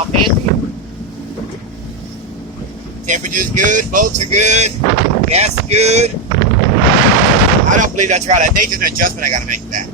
all fancy. Temperature's good, bolts are good, gas is good. I don't believe that's right. I think there's an adjustment I gotta make to that.